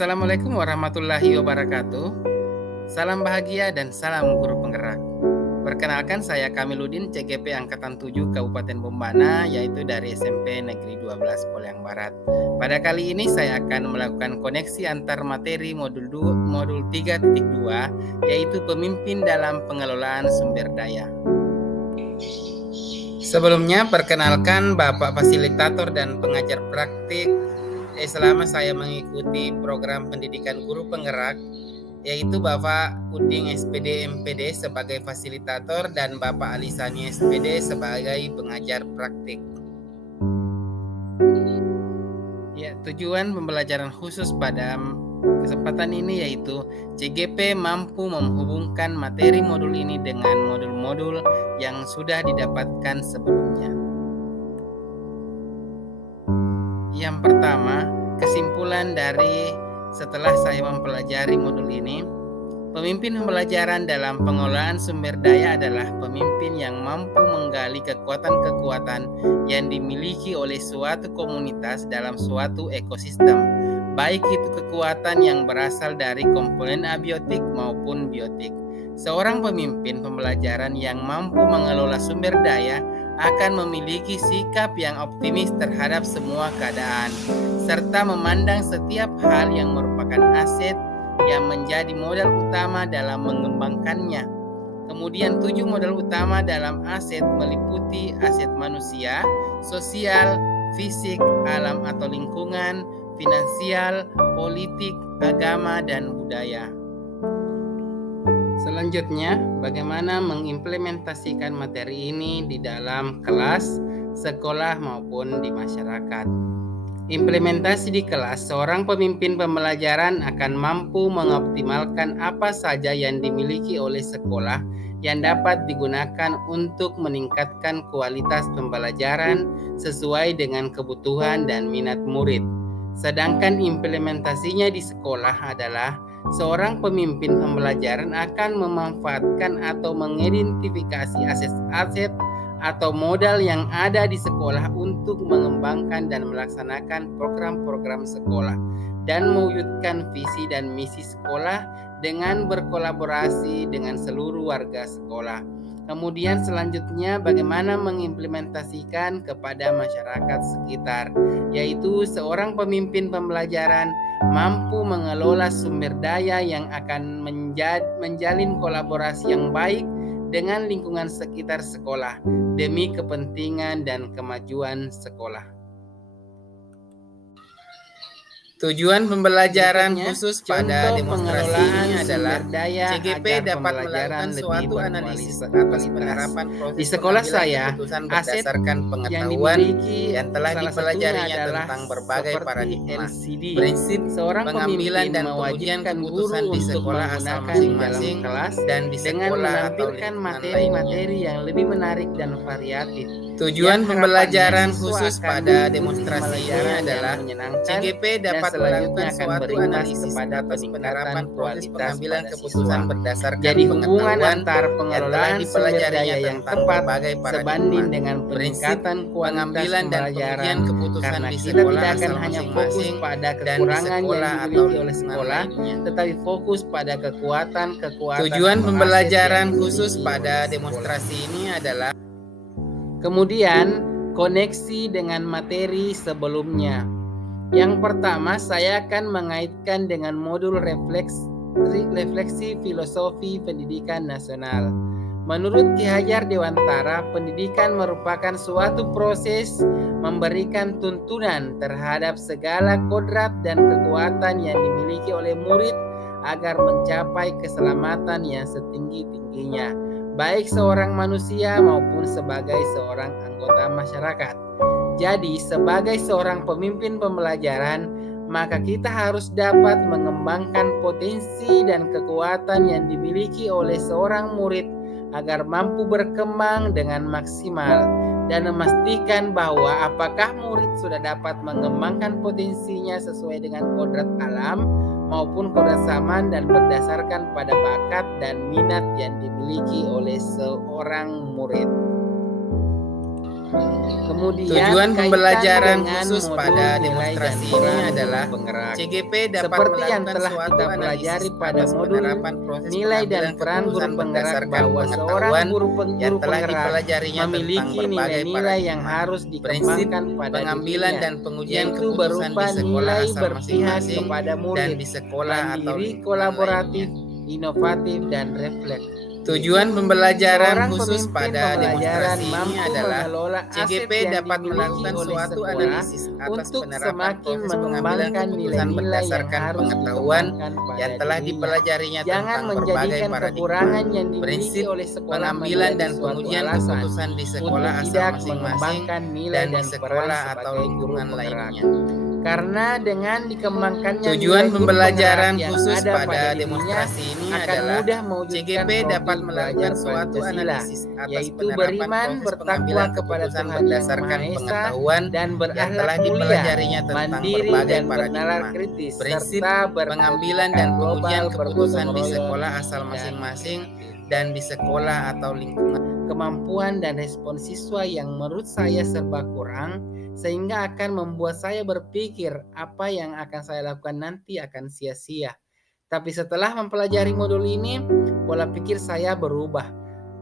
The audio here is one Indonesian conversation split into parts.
Assalamualaikum warahmatullahi wabarakatuh. Salam bahagia dan salam guru penggerak. Perkenalkan, saya Kamiluddin, CGP Angkatan 7 Kabupaten Bombana, yaitu dari SMP Negeri 12 Poliang Barat. Pada kali ini saya akan melakukan koneksi antar materi modul 3.2, yaitu pemimpin dalam pengelolaan sumber daya. Sebelumnya, perkenalkan Bapak Fasilitator dan Pengajar Praktik selama saya mengikuti program pendidikan guru penggerak, yaitu Bapak Uding SPD MPD sebagai fasilitator dan Bapak Alisani SPD sebagai pengajar praktik. Ya, tujuan pembelajaran khusus pada kesempatan ini yaitu CGP mampu menghubungkan materi modul ini dengan modul-modul yang sudah didapatkan sebelumnya. Yang pertama, kesimpulan dari setelah saya mempelajari modul ini, pemimpin pembelajaran dalam pengelolaan sumber daya adalah pemimpin yang mampu menggali kekuatan-kekuatan yang dimiliki oleh suatu komunitas dalam suatu ekosistem, baik itu kekuatan yang berasal dari komponen abiotik maupun biotik. Seorang pemimpin pembelajaran yang mampu mengelola sumber daya akan memiliki sikap yang optimis terhadap semua keadaan, serta memandang setiap hal yang merupakan aset yang menjadi modal utama dalam mengembangkannya. Kemudian 7 modal utama dalam aset meliputi aset manusia, sosial, fisik, alam atau lingkungan, finansial, politik, agama, dan budaya. Selanjutnya, bagaimana mengimplementasikan materi ini di dalam kelas, sekolah, maupun di masyarakat. Implementasi di kelas, seorang pemimpin pembelajaran akan mampu mengoptimalkan apa saja yang dimiliki oleh sekolah yang dapat digunakan untuk meningkatkan kualitas pembelajaran sesuai dengan kebutuhan dan minat murid. Sedangkan implementasinya di sekolah adalah seorang pemimpin pembelajaran akan memanfaatkan atau mengidentifikasi aset-aset atau modal yang ada di sekolah untuk mengembangkan dan melaksanakan program-program sekolah dan mewujudkan visi dan misi sekolah dengan berkolaborasi dengan seluruh warga sekolah. Kemudian selanjutnya bagaimana mengimplementasikan kepada masyarakat sekitar, yaitu seorang pemimpin pembelajaran mampu mengelola sumber daya yang akan menjalin kolaborasi yang baik dengan lingkungan sekitar sekolah demi kepentingan dan kemajuan sekolah. Tujuan pembelajaran khusus pada demonstrasi ini adalah CGP dapat melakukan suatu analisis atas penerapan proses di sekolah saya aset berdasarkan pengetahuan yang telah dipelajarinya tentang berbagai paradigma, prinsip pengambilan dan pengujian keputusan di sekolah asal masing-masing dan di sekolah atau materi-materi yang lebih menarik dan variatif. Tujuan pembelajaran khusus pada demonstrasi ini adalah CGP dapat melakukan suatu analisis atas penerapan proses pengambilan keputusan berdasarkan pengetahuan yang telah dipelajarinya yang tepat sebanding dengan peningkatan pengambilan dan pengujian keputusan di sekolah asal masing-masing dan di sekolah atau oleh sekolah, tetapi fokus pada kekuatan. Tujuan pembelajaran khusus pada demonstrasi ini adalah kemudian koneksi dengan materi sebelumnya. Yang pertama, saya akan mengaitkan dengan modul refleksi filosofi pendidikan nasional. Menurut Ki Hajar Dewantara, pendidikan merupakan suatu proses memberikan tuntunan terhadap segala kodrat dan kekuatan yang dimiliki oleh murid agar mencapai keselamatan yang setinggi-tingginya, baik seorang manusia maupun sebagai seorang anggota masyarakat. Jadi, sebagai seorang pemimpin pembelajaran, maka kita harus dapat mengembangkan potensi dan kekuatan yang dimiliki oleh seorang murid agar mampu berkembang dengan maksimal dan memastikan bahwa apakah murid sudah dapat mengembangkan potensinya sesuai dengan kodrat alam maupun kodrat zaman dan berdasarkan pada bakat dan minat yang dimiliki oleh seorang murid. Kemudian tujuan pembelajaran khusus pada demonstrasi ini adalah CGP dapat seperti yang melakukan telah suatu kita pelajari pada modul nilai dan peran guru penggerak, bahwa seorang guru penggerak memiliki nilai-nilai yang harus dikembangkan pada pengambilan dirinya, dan pengujian yaitu keputusan berupa di sekolah nilai asal berpihak masing-masing kepada dan murid, di sekolah atau mandiri, lingkungan kolaboratif, lainnya. inovatif, dan refleks. Tujuan pembelajaran Seorang khusus pemimpin pada pembelajaran demonstrasi ini mampu adalah mengelola aset CGP yang dapat dimiliki melakukan oleh suatu sekolah analisis atas untuk penerapan semakin proses pengambilan mengembangkan keputusan nilai-nilai yang berdasarkan harus pengetahuan dikembangkan pada yang telah dirinya. dipelajarinya Jangan tentang berbagai menjadikan paradigma, kekurangan yang dimiliki prinsip oleh sekolah pengambilan menjadi dan suatu pengujian alasan keputusan di sekolah untuk asal tidak masing-masing mengembangkan nilai dan di dan peran sekolah atau sebagai guru lingkungan penggerak. lainnya. Karena dengan dikembangkannya Tujuan nilai guru pembelajaran penggerak yang khusus ada pada pada dirinya demonstrasi ini akan adalah mudah mewujudkan CGP dapat profil melakukan pelajar suatu Pancasila, analisis atas yaitu penerapan beriman, proses bertakwa pengambilan kepada keputusan Tuhan Yang berdasarkan Maha Esa, pengetahuan dan yang berakhlak telah mulia, dipelajarinya tentang mandiri, berbagai dan bernalar paradigma, kritis, prinsip serta pengambilan dan pengujian keputusan di sekolah asal dan masing-masing kreatif. dan di sekolah atau lingkungan. Kemampuan dan respon siswa yang menurut saya serba kurang, sehingga akan membuat saya berpikir apa yang akan saya lakukan nanti akan sia-sia. Tapi setelah mempelajari modul ini, pola pikir saya berubah,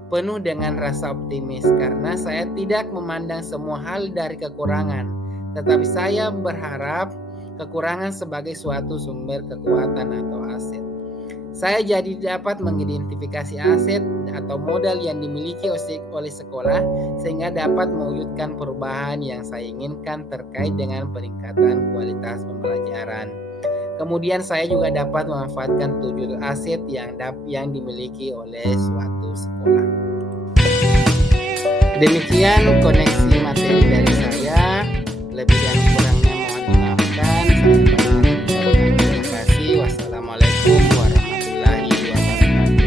penuh dengan rasa optimis karena saya tidak memandang semua hal dari kekurangan, tetapi saya berharap kekurangan sebagai suatu sumber kekuatan atau aset. Saya jadi dapat mengidentifikasi aset atau modal yang dimiliki oleh sekolah sehingga dapat mewujudkan perubahan yang saya inginkan terkait dengan peningkatan kualitas pembelajaran. Kemudian saya juga dapat memanfaatkan 7 aset yang dimiliki oleh suatu sekolah. Demikian koneksi materi dari saya. Lebih dan kurangnya mohon dimaafkan. Terima kasih. Wassalamualaikum warahmatullahi wabarakatuh.